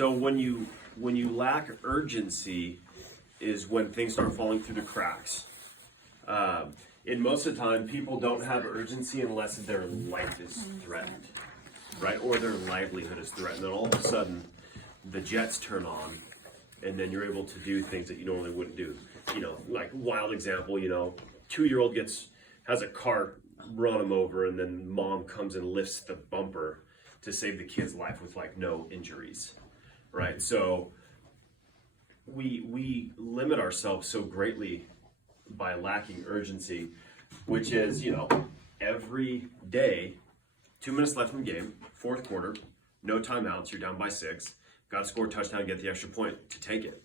So when you lack urgency is when things start falling through the cracks. In most of the time, people don't have urgency unless their life is threatened, right? Or their livelihood is threatened. And all of a sudden, the jets turn on, and then you're able to do things that you normally wouldn't do. You know, like wild example, 2-year-old has a car run him over, and then mom comes and lifts the bumper to save the kid's life with like no injuries, right? So we limit ourselves so greatly by lacking urgency, which is, every day, 2 minutes left in the game, fourth quarter, no timeouts, you're down by 6, got to score a touchdown, get the extra point to take it.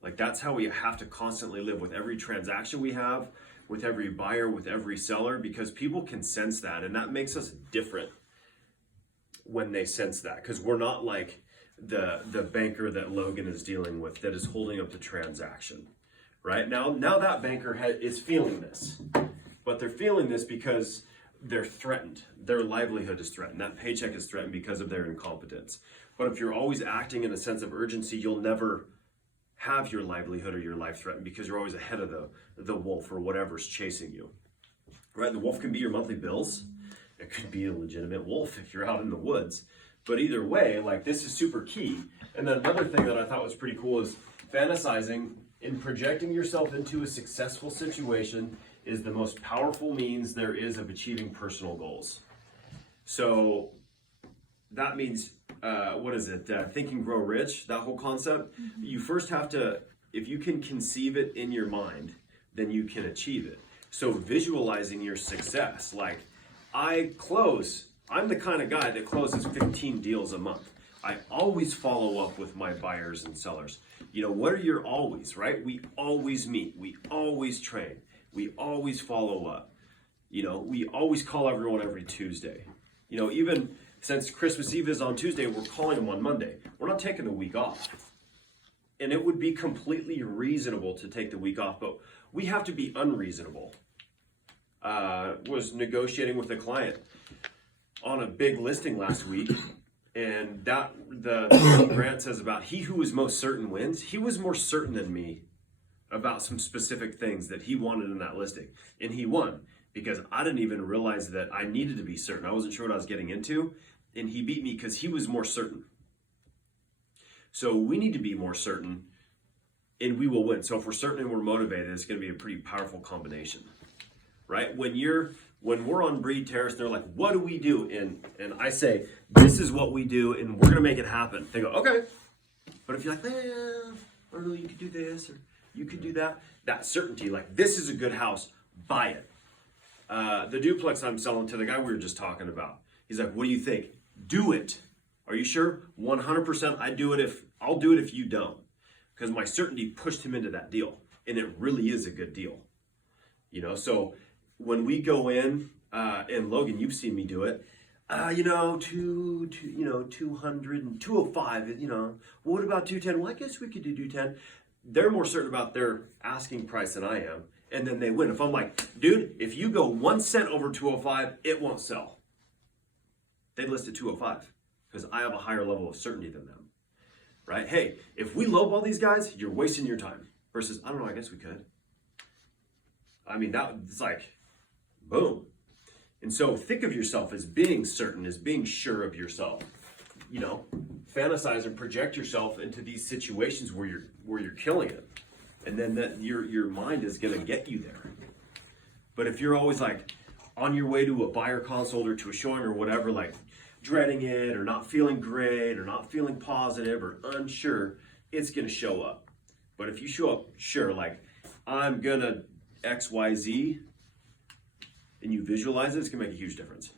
Like, that's how we have to constantly live with every transaction we have, with every buyer, with every seller, because people can sense that, and that makes us different when they sense that, because we're not like the banker that Logan is dealing with that is holding up the transaction. Right now that banker is feeling this, but they're feeling this because they're threatened. Their livelihood is threatened. That paycheck is threatened because of their incompetence. But if you're always acting in a sense of urgency, you'll never have your livelihood or your life threatened because you're always ahead of the wolf or whatever's chasing you. Right? The wolf can be your monthly bills. It could be a legitimate wolf if you're out in the woods. But either way, like, this is super key. And then another thing that I thought was pretty cool is fantasizing and projecting yourself into a successful situation is the most powerful means there is of achieving personal goals. So that means, Think and Grow Rich, that whole concept. You first have to, if you can conceive it in your mind, then you can achieve it. So visualizing your success, like, I'm the kind of guy that closes 15 deals a month. I always follow up with my buyers and sellers. What are your always, right? We always meet. We always train. We always follow up. We always call everyone every Tuesday. Even since Christmas Eve is on Tuesday, we're calling them on Monday. We're not taking the week off. And it would be completely reasonable to take the week off, but we have to be unreasonable. Was negotiating with a client on a big listing last week, and the grant says about he who is most certain wins. He was more certain than me about some specific things that he wanted in that listing, and he won because I didn't even realize that I needed to be certain. I wasn't sure what I was getting into, and he beat me because he was more certain. So we need to be more certain, and we will win. So if we're certain and we're motivated, it's going to be a pretty powerful combination, right? When we're on Breed Terrace, they're like, what do we do? And I say, this is what we do, and we're going to make it happen. They go, okay. But if you're like, or you could do this, or you could do that, that certainty, like, this is a good house, buy it. The duplex I'm selling to the guy we were just talking about, he's like, what do you think? Do it. Are you sure? 100% I'll do it if you don't. Because my certainty pushed him into that deal. And it really is a good deal. So when we go in, and Logan, you've seen me do it, 200 and 205, what about 210? Well, I guess we could do 210. They're more certain about their asking price than I am. And then they win. If I'm like, dude, if you go 1 cent over 205, it won't sell. They list at 205 because I have a higher level of certainty than them, right? Hey, if we lowball these guys, you're wasting your time. Versus, I don't know, I guess we could. I mean, it's like, boom. And so think of yourself as being certain, as being sure of yourself. Fantasize and project yourself into these situations where you're killing it. And then that your mind is going to get you there. But if you're always like on your way to a buyer consult or to a showing or whatever, like dreading it or not feeling great or not feeling positive or unsure, it's going to show up. But if you show up sure, like, I'm going to XYZ, and you visualize it, it's going to make a huge difference.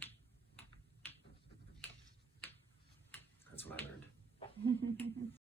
That's what I learned.